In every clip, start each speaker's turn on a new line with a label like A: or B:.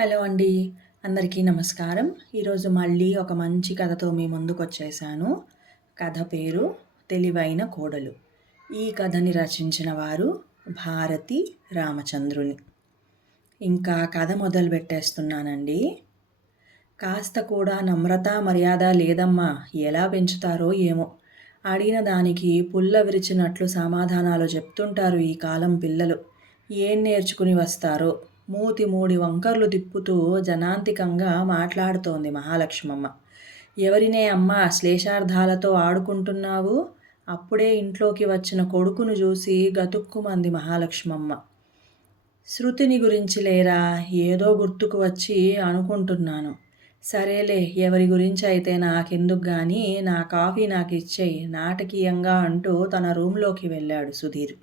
A: Hello అండి. అందరికీ నమస్కారం. ఈరోజు మళ్ళీ ఒక మంచి కథతో మీ ముందుకు వచ్చేసాను కథ పేరు తెలివైన కోడలు. ఈ కథని రచించిన వారు భారతి రామచంద్రుని. ఇంకా కథ మొదలు పెట్టేస్తున్నానండి కాస్త కూడా నమ్రత మర్యాద లేదమ్మా ఎలా పెంచుతారో ఏమో. అడిగిన దానికి పుల్ల విరిచినట్లు సమాధానాలు చెప్తుంటారు ఈ కాలం పిల్లలు. ఏం నేర్చుకుని వస్తారో? మూతి మూడి వంకర్లు తిప్పుతూ జనాంతికంగా మాట్లాడుతోంది మహాలక్ష్మమ్మ. ఎవరినే అమ్మ శ్లేషార్థాలతో ఆడుకుంటున్నావు? అప్పుడే ఇంట్లోకి వచ్చిన కొడుకును చూసి గతుక్కుమంది మహాలక్ష్మమ్మ. శృతిని గురించి లేరా? ఏదో గుర్తుకు వచ్చి అనుకుంటున్నాను. సరేలే ఎవరి గురించి అయితే నాకెందుకు కానీ నా కాఫీ నాకు ఇచ్చేయి నాటకీయంగా అంటూ తన రూంలోకి వెళ్ళాడు సుధీర్.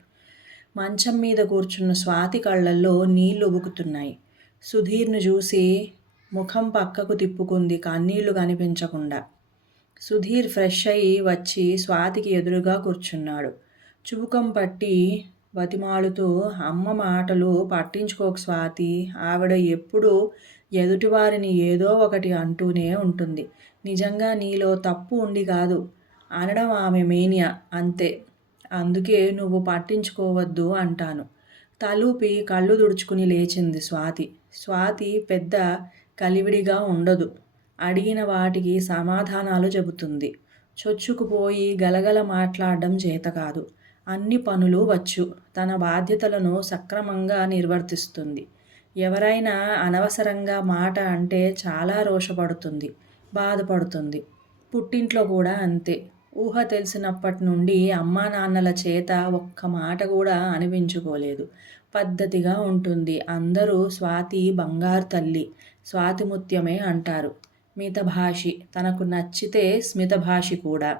A: మంచం మీద కూర్చున్న స్వాతి కళ్ళల్లో నీళ్ళు ఉబుకుతున్నాయి. సుధీర్ను చూసి ముఖం పక్కకు తిప్పుకుంది కన్నీళ్ళు కనిపించకుండా. సుధీర్ ఫ్రెష్ అయ్యి వచ్చి స్వాతికి ఎదురుగా కూర్చున్నాడు. చుబుకం పట్టి బతిమాలుతూ అమ్మ మాటలు పట్టించుకోక స్వాతి. ఆవిడ ఎప్పుడూ ఎదుటివారిని ఏదో ఒకటి అంటూనే ఉంటుంది. నిజంగా నీలో తప్పు ఉండి కాదు. అనడం ఆమె మేనియా అంతే. అందుకే నువ్వు పట్టించుకోవద్దు అంటాను. తలూపి కళ్ళు దుడుచుకుని లేచింది స్వాతి. స్వాతి పెద్ద కలివిడిగా ఉండదు. అడిగిన వాటికి సమాధానాలు చెబుతుంది. చొచ్చుకుపోయి గలగల మాట్లాడడం చేత కాదు అన్ని పనులు వచ్చు. తన బాధ్యతలను సక్రమంగా నిర్వర్తిస్తుంది. ఎవరైనా అనవసరంగా మాట అంటే చాలా రోషపడుతుంది బాధపడుతుంది. పుట్టింట్లో కూడా అంతే. ఊహ తెలిసినప్పటి నుండి అమ్మా నాన్నల చేత ఒక్క మాట కూడా అనిపించుకోలేదు. పద్ధతిగా ఉంటుంది. అందరూ స్వాతి బంగారు తల్లి స్వాతిముత్యమే అంటారు. మితభాషి తనకు నచ్చితే స్మితభాషి కూడా.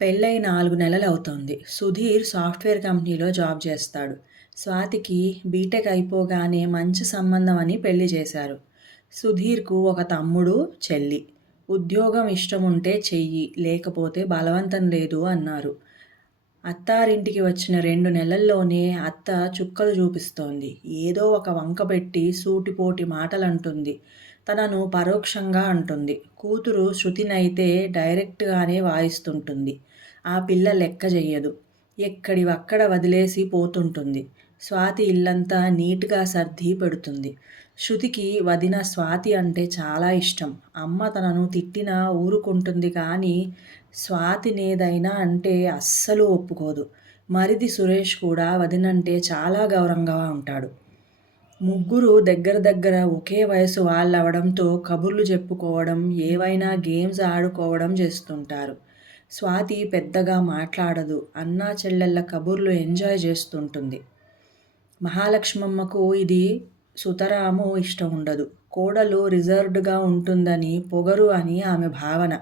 A: పెళ్ళై నాలుగు నెలలు అవుతోంది. సుధీర్ సాఫ్ట్వేర్ కంపెనీలో జాబ్ చేస్తాడు. స్వాతికి బీటెక్ అయిపోగానే మంచి సంబంధం అని పెళ్ళి చేశారు. సుధీర్కు ఒక తమ్ముడు చెల్లి. ఉద్యోగం ఇష్టం ఉంటే చెయ్యి లేకపోతే బలవంతం లేదు అన్నారు. అత్తారింటికి వచ్చిన రెండు నెలల్లోనే అత్త చుక్కలు చూపిస్తోంది. ఏదో ఒక వంక పెట్టి సూటిపోటి మాటలంటుంది. తనను పరోక్షంగా అంటుంది. కూతురు శృతినైతే డైరెక్ట్గానే వాయిస్తుంటుంది. ఆ పిల్ల లెక్క చెయ్యదు. ఎక్కడివక్కడ వదిలేసి పోతుంటుంది. స్వాతి ఇల్లంతా నీట్గా సర్ది పెడుతుంది. శృతికి వదిన స్వాతి అంటే చాలా ఇష్టం. అమ్మ తనను తిట్టినా ఊరుకుంటుంది కానీ స్వాతినేదైనా అంటే అస్సలు ఒప్పుకోదు. మరిది సురేష్ కూడా వదినంటే చాలా గౌరవంగా ఉంటాడు. ముగ్గురు దగ్గర దగ్గర ఒకే వయసు వాళ్ళు అవడంతో కబుర్లు చెప్పుకోవడం ఏవైనా గేమ్స్ ఆడుకోవడం చేస్తుంటారు. స్వాతి పెద్దగా మాట్లాడదు. అన్నా చెల్లెళ్ళ కబుర్లు ఎంజాయ్ చేస్తుంటుంది. మహాలక్ష్మమ్మకు ఇది సుతరాము ఇష్టం ఉండదు. కోడలు రిజర్వ్డ్గా ఉంటుందని పొగరు అని ఆమె భావన.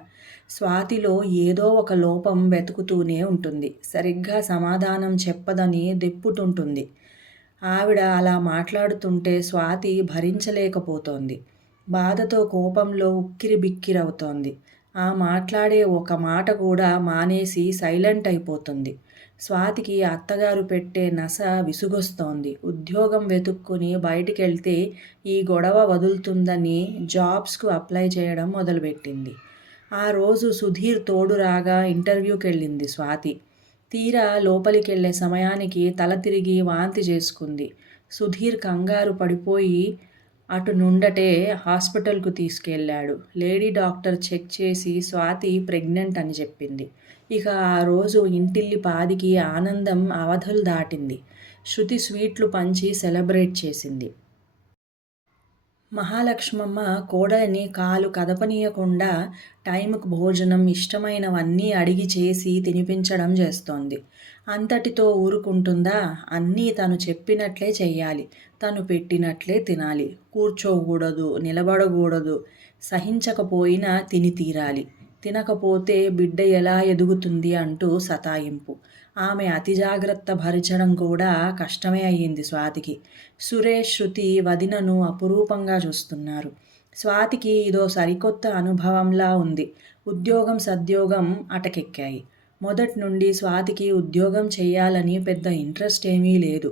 A: స్వాతిలో ఏదో ఒక లోపం వెతుకుతూనే ఉంటుంది. సరిగ్గా సమాధానం చెప్పదని దెప్పుతుంటుంది. ఆవిడ అలా మాట్లాడుతుంటే స్వాతి భరించలేకపోతోంది. బాధతో కోపంలో ఉక్కిరి బిక్కిరవుతోంది ఆ మాట్లాడే ఒక మాట కూడా మానేసి సైలెంట్ అయిపోతుంది. స్వాతికి అత్తగారు పెట్టే నస విసుగొస్తోంది. ఉద్యోగం వెతుక్కుని బయటికెళ్తే ఈ గొడవ వదులుతుందని జాబ్స్కు అప్లై చేయడం మొదలుపెట్టింది. ఆ రోజు సుధీర్ తోడు రాగా ఇంటర్వ్యూకి వెళ్ళింది స్వాతి. తీరా లోపలికి వెళ్ళే సమయానికి తల తిరిగి వాంతి చేసుకుంది. సుధీర్ కంగారు పడిపోయి అటు నుండటే హాస్పిటల్కు తీసుకెళ్ళాడు. లేడీ డాక్టర్ చెక్ చేసి స్వాతి ప్రెగ్నెంట్ అని చెప్పింది. ఇక ఆ రోజు ఇంటిల్లి పాదికి ఆనందం అవధులు దాటింది. శృతి స్వీట్లు పంచి సెలబ్రేట్ చేసింది. మహాలక్ష్మమ్మ కోడలిని కాలు కదపనీయకుండా టైంకు భోజనం ఇష్టమైనవన్నీ అడిగి చేసి తినిపించడం చేస్తోంది. అంతటితో ఊరుకుంటుందా? అన్నీ తను చెప్పినట్లే చెయ్యాలి. తను పెట్టినట్లే తినాలి. కూర్చోకూడదు నిలబడకూడదు. సహించకపోయినా తిని తీరాలి. తినకపోతే బిడ్డ ఎలా ఎదుగుతుంది అంటూ సతాయింపు. ఆమె అతి జాగ్రత్త భరించడం కూడా కష్టమే అయ్యింది స్వాతికి. సురేష్ శృతి వదినను అపురూపంగా చూస్తున్నారు. స్వాతికి ఇదో సరికొత్త అనుభవంలా ఉంది. ఉద్యోగం సద్యోగం అటకెక్కాయి. మొదటి నుండి స్వాతికి ఉద్యోగం చేయాలని పెద్ద ఇంట్రెస్ట్ ఏమీ లేదు.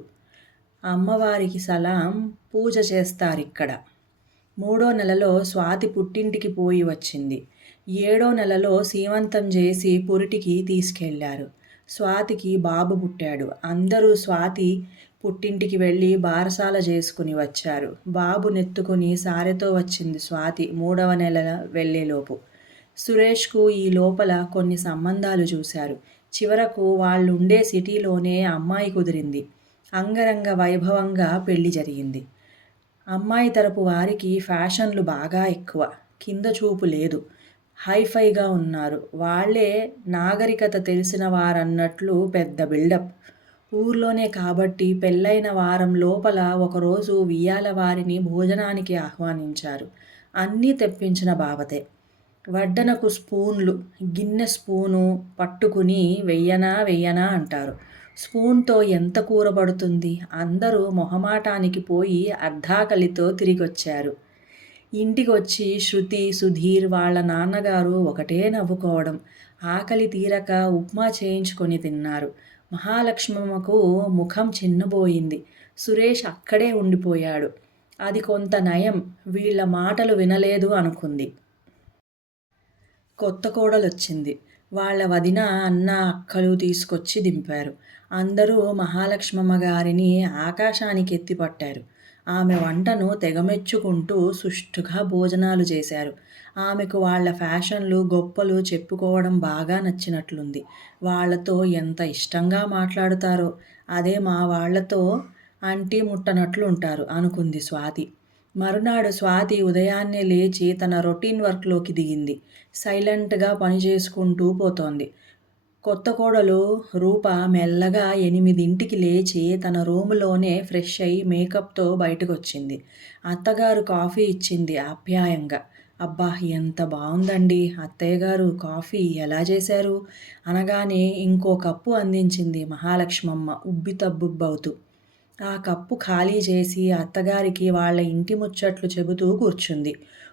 A: అమ్మవారికి సలాం పూజ చేస్తారిక్కడ. మూడో నెలలో స్వాతి పుట్టింటికి పోయి వచ్చింది. ఏడో నెలలో సీమంతం చేసి పురిటికి తీసుకెళ్ళారు. స్వాతికి బాబు పుట్టాడు. అందరూ స్వాతి పుట్టింటికి వెళ్ళి బారసాల చేసుకుని వచ్చారు. బాబు నెత్తుకుని సారెతో వచ్చింది స్వాతి మూడవ నెల వెళ్ళేలోపు. సురేష్కు ఈ లోపల కొన్ని సంబంధాలు చూశారు. చివరకు వాళ్ళుండే సిటీలోనే అమ్మాయి కుదిరింది. అంగరంగ వైభవంగా పెళ్ళి జరిగింది. అమ్మాయి తరపు వారికి ఫ్యాషన్లు బాగా ఎక్కువ. కింద చూపు లేదు. హైఫైగా ఉన్నారు. వాళ్ళే నాగరికత తెలిసిన వారన్నట్లు పెద్ద బిల్డప్. ఊర్లోనే కాబట్టి పెళ్ళైన వారం లోపల ఒకరోజు వియ్యాల వారిని భోజనానికి ఆహ్వానించారు. అన్నీ తెప్పించిన బావతే. వడ్డనకు స్పూన్లు గిన్నె స్పూను పట్టుకుని వెయ్యనా వెయ్యనా అంటారు. స్పూన్తో ఎంత కూర పడుతుంది? అందరూ మొహమాటానికి పోయి అర్ధాకలితో తిరిగొచ్చారు. ఇంటికి వచ్చి శృతి సుధీర్ వాళ్ళ నాన్నగారు ఒకటే నవ్వుకోవడం. ఆకలి తీరక ఉప్మా చేయించుకొని తిన్నారు. మహాలక్ష్మమ్మకు ముఖం చిన్నబోయింది. సురేష్ అక్కడే ఉండిపోయాడు. అది కొంత నయం. వీళ్ళ మాటలు వినలేదు అనుకుంది. కొత్త కోడలొచ్చింది. వాళ్ళ వదిన అన్న అక్కలు తీసుకొచ్చి దింపారు. అందరూ మహాలక్ష్మమ్మ గారిని ఆకాశానికి ఎత్తిపట్టారు ఆమె వంటను తెగమెచ్చుకుంటూ సుష్టుగా భోజనాలు చేశారు. ఆమెకు వాళ్ళ ఫ్యాషన్లు గొప్పలు చెప్పుకోవడం బాగా నచ్చినట్లుంది. వాళ్ళతో ఎంత ఇష్టంగా మాట్లాడుతారో అదే మా వాళ్ళతో అంటి ముట్టనట్లు ఉంటారు అనుకుంది స్వాతి. మరునాడు స్వాతి ఉదయాన్నే లేచి తన రొటీన్ వర్క్లోకి దిగింది. సైలెంట్గా పని చేసుకుంటూ పోతోంది. కొత్త కోడలు రూప మెల్లగా ఎనిమిదింటికి లేచి తన రూములోనే ఫ్రెష్ అయి మేకప్తో బయటకొచ్చింది. అత్తగారు కాఫీ ఇచ్చింది ఆప్యాయంగా. అబ్బా ఎంత బాగుందండి అత్తయ్య గారు కాఫీ ఎలా చేశారు? అనగానే ఇంకో కప్పు అందించింది మహాలక్ష్మమ్మ ఉబ్బి తబ్బుబ్బవుతూ ఆ కప్పు ఖాళీ చేసి అత్తగారికి వాళ్ళ ఇంటి ముచ్చట్లు చెబుతూ కూర్చుంది.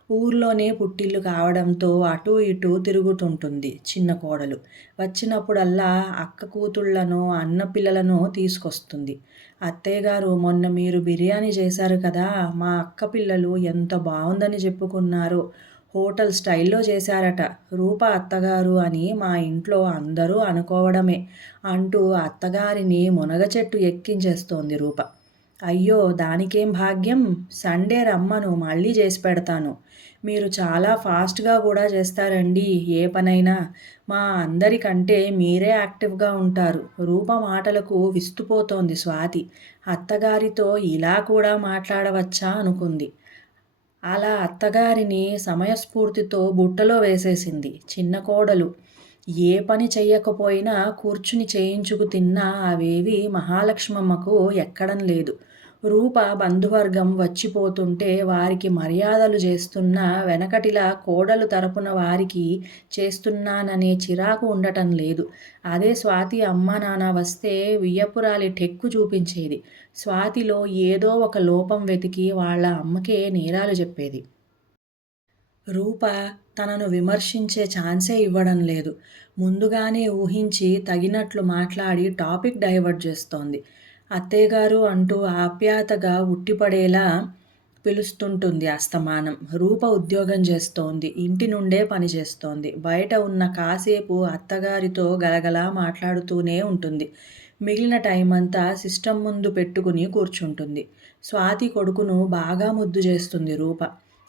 A: ఊర్లోనే పుట్టిల్లు కావడంతో అటూ ఇటూ తిరుగుతుంటుంది చిన్న కోడలు. వచ్చినప్పుడల్లా అక్క కూతుళ్ళను అన్న పిల్లలను తీసుకొస్తుంది. అత్తయ్యగారు మొన్న మీరు బిర్యానీ చేశారు కదా మా అక్క పిల్లలు ఎంత బాగుందని చెప్పుకున్నారు. హోటల్ స్టైల్లో చేశారట. రూప అత్తగారు అని మా ఇంట్లో అందరూ అనుకోవడమే అంటూ అత్తగారిని మునగ చెట్టు ఎక్కించేస్తోంది రూప. అయ్యో దానికేం భాగ్యం? సండే రమ్మను మళ్ళీ చేసి పెడతాను. మీరు చాలా ఫాస్ట్గా కూడా చేస్తారండి ఏ పనైనా. మా అందరికంటే మీరే యాక్టివ్గా ఉంటారు. రూప మాటలకు విస్తుపోతోంది స్వాతి. అత్తగారితో ఇలా కూడా మాట్లాడవచ్చా అనుకుంది. అలా అత్తగారిని సమయస్ఫూర్తితో బుట్టలో వేసేసింది చిన్న కోడలు. ఏ పని చెయ్యకపోయినా కూర్చుని చేయించుకు తిన్నా అవేవి మహాలక్ష్మమ్మకు ఎక్కడం లేదు. రూప బంధువర్గం వచ్చిపోతుంటే వారికి మర్యాదలు చేస్తున్న వెనకటిలా కోడలు తరపున వారికి చేస్తున్నాననే చిరాకు ఉండటం లేదు. అదే స్వాతి అమ్మ నాన్న వస్తే వియ్యపురాలి టెక్కు చూపించేది. స్వాతిలో ఏదో ఒక లోపం వెతికి వాళ్ళ అమ్మకే నేరాలు చెప్పేది. రూప తనను విమర్శించే ఛాన్సే ఇవ్వడం లేదు. ముందుగానే ఊహించి తగినట్లు మాట్లాడి టాపిక్ డైవర్ట్ చేస్తోంది. అత్తయ్యగారు అంటూ ఆప్యాతగా ఉట్టిపడేలా పిలుస్తుంటుంది అస్తమానం. రూప ఉద్యోగం చేస్తోంది. ఇంటి నుండే పని చేస్తోంది. బయట ఉన్న కాసేపు అత్తగారితో గలగలా మాట్లాడుతూనే ఉంటుంది. మిగిలిన టైం అంతా సిస్టమ్ ముందు పెట్టుకుని కూర్చుంటుంది. స్వాతి కొడుకును బాగా ముద్దు చేస్తుంది రూప.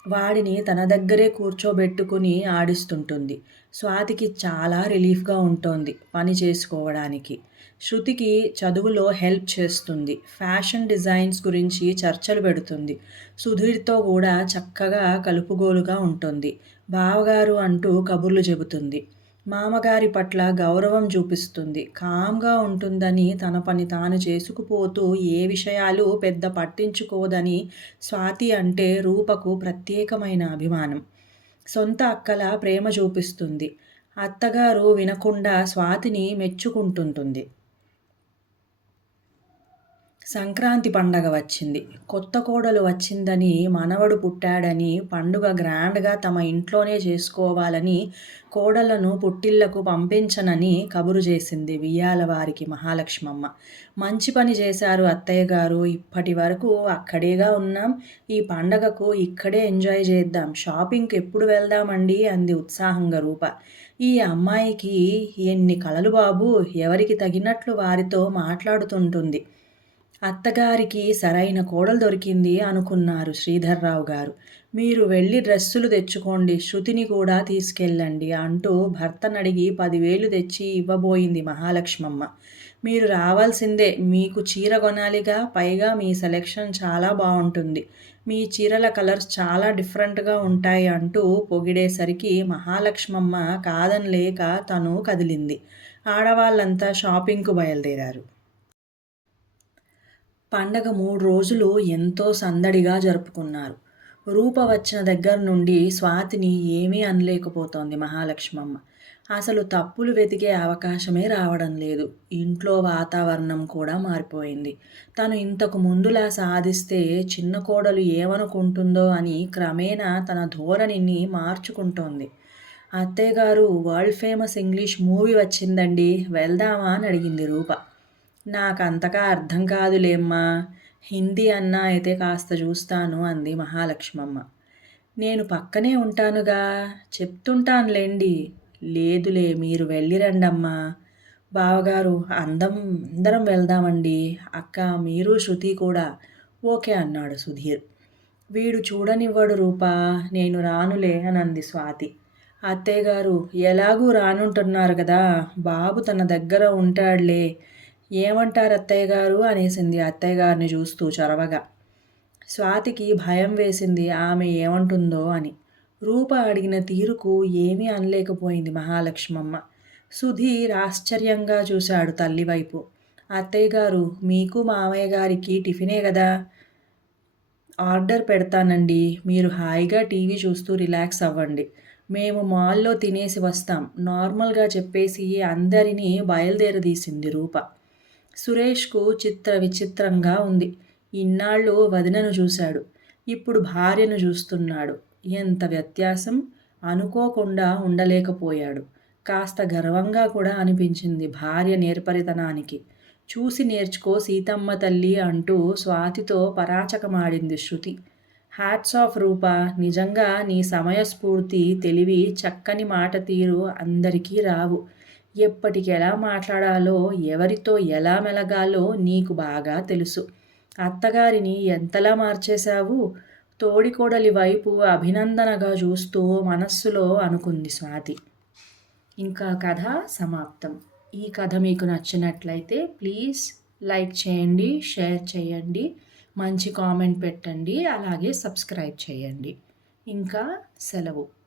A: వాడిని తన దగ్గరే కూర్చోబెట్టుకుని ఆడిస్తుంటుంది. స్వాతికి చాలా రిలీఫ్గా ఉంటుంది పని చేసుకోవడానికి. శృతికి చదువులో హెల్ప్ చేస్తుంది. ఫ్యాషన్ డిజైన్స్ గురించి చర్చలు పెడుతుంది. సుధీర్తో కూడా చక్కగా కలుపుగోలుగా ఉంటుంది. బావగారు అంటూ కబుర్లు చెబుతుంది. మామగారి పట్ల గౌరవం చూపిస్తుంది. కామ్గా ఉంటుందని తన పని తాను చేసుకుపోతూ ఏ విషయాలు పెద్ద పట్టించుకోదని స్వాతి అంటే రూపకు ప్రత్యేకమైన అభిమానం. సొంత అక్కల ప్రేమ చూపిస్తుంది. అత్తగారు వినకుండా స్వాతిని మెచ్చుకుంటుంటుంది. సంక్రాంతి పండగ వచ్చింది. కొత్త కోడలు వచ్చిందని మనవడు పుట్టాడని పండుగ గ్రాండ్గా తమ ఇంట్లోనే చేసుకోవాలని కోడలను పుట్టిళ్ళకు పంపించనని కబురు చేసింది వియ్యాల వారికి మహాలక్ష్మమ్మ. మంచి పని చేశారు అత్తయ్య గారు. ఇప్పటి వరకు అక్కడేగా ఉన్నాం. ఈ పండగకు ఇక్కడే ఎంజాయ్ చేద్దాం. షాపింగ్కి ఎప్పుడు వెళ్దామండి? అంది ఉత్సాహంగా రూప. ఈ అమ్మాయికి ఎన్ని కలలు బాబు! ఎవరికి తగినట్లు వారితో మాట్లాడుతుంటుంది. అత్తగారికి సరైన కోడలు దొరికింది అనుకున్నారు శ్రీధర్రావు గారు. మీరు వెళ్ళి డ్రెస్సులు తెచ్చుకోండి శృతిని కూడా తీసుకెళ్ళండి అంటూ భర్తనడిగి పదివేలు తెచ్చి ఇవ్వబోయింది మహాలక్ష్మమ్మ. మీరు రావాల్సిందే మీకు చీర కొనాలిగా పైగా మీ సెలెక్షన్ చాలా బాగుంటుంది. మీ చీరల కలర్స్ చాలా డిఫరెంట్గా ఉంటాయి అంటూ పొగిడేసరికి మహాలక్ష్మమ్మ కాదనలేక తను కదిలింది. ఆడవాళ్ళంతా షాపింగ్కు బయలుదేరారు. పండగ మూడు రోజులు ఎంతో సందడిగా జరుపుకున్నారు. రూప వచ్చిన దగ్గర నుండి స్వాతిని ఏమీ అనలేకపోతోంది మహాలక్ష్మమ్మ. అసలు తప్పులు వెతికే అవకాశమే రావడం లేదు. ఇంట్లో వాతావరణం కూడా మారిపోయింది. తను ఇంతకు ముందులా సాధిస్తే చిన్న కోడలు ఏమనుకుంటుందో అని క్రమేణా తన ధోరణిని మార్చుకుంటోంది. అత్తయ్య గారు వరల్డ్ ఫేమస్ ఇంగ్లీష్ మూవీ వచ్చిందండి వెళ్దామా అని అడిగింది రూప. నాకు అంతగా అర్థం కాదులేమ్మా. హిందీ అన్నా అయితే కాస్త చూస్తాను అంది మహాలక్ష్మమ్మ. నేను పక్కనే ఉంటానుగా. చెప్తుంటానులేండి. లేదులే మీరు వెళ్ళిరండమ్మా. బావగారు అందం అందరం వెళ్దామండి. అక్క మీరు శృతి కూడా. ఓకే అన్నాడు సుధీర్. వీడు చూడనివ్వడు రూపా. నేను రానులే అని అంది స్వాతి. అత్తయ్య గారు ఎలాగూ రానుంటున్నారు కదా. బాబు తన దగ్గర ఉంటాడులే. ఏమంటారు అత్తయ్య గారు అనేసింది. అత్తయ్య గారిని చూస్తూ చొరవగా. స్వాతికి భయం వేసింది. ఆమె ఏమంటుందో అని. రూప అడిగిన తీరుకు ఏమీ అనలేకపోయింది మహాలక్ష్మమ్మ. సుధీర్ ఆశ్చర్యంగా చూశాడు తల్లివైపు. అత్తయ్య గారు మీకు మామయ్య గారికి టిఫినే కదా ఆర్డర్ పెడతానండి. మీరు హాయిగా టీవీ చూస్తూ రిలాక్స్ అవ్వండి. మేము మాల్లో తినేసి వస్తాం. నార్మల్గా చెప్పేసి అందరినీ బయలుదేరదీసింది రూప. సురేష్కు చిత్ర విచిత్రంగా ఉంది. ఇన్నాళ్ళు వదినను చూశాడు. ఇప్పుడు భార్యను చూస్తున్నాడు. ఎంత వ్యత్యాసం! అనుకోకుండా ఉండలేకపోయాడు. కాస్త గర్వంగా కూడా అనిపించింది భార్య నేర్పరితనానికి. చూసి నేర్చుకో సీతమ్మ తల్లి అంటూ స్వాతితో పరాచకమాడింది శృతి. హ్యాట్స్ ఆఫ్ రూప! నిజంగా నీ సమయస్ఫూర్తి తెలివి చక్కని మాట తీరు అందరికీ రావు. ఎప్పటికి ఎలా మాట్లాడాలో ఎవరితో ఎలా మెలగాలో నీకు బాగా తెలుసు. అత్తగారిని ఎంతలా మార్చేశావు? తోడికోడలి వైపు అభినందనగా చూస్తూ మనస్సులో అనుకుంది స్వాతి. ఇంకా కథ సమాప్తం. ఈ కథ మీకు నచ్చినట్లయితే ప్లీజ్ లైక్ చేయండి షేర్ చేయండి మంచి కామెంట్ పెట్టండి అలాగే సబ్స్క్రైబ్ చేయండి. ఇంకా సెలవు.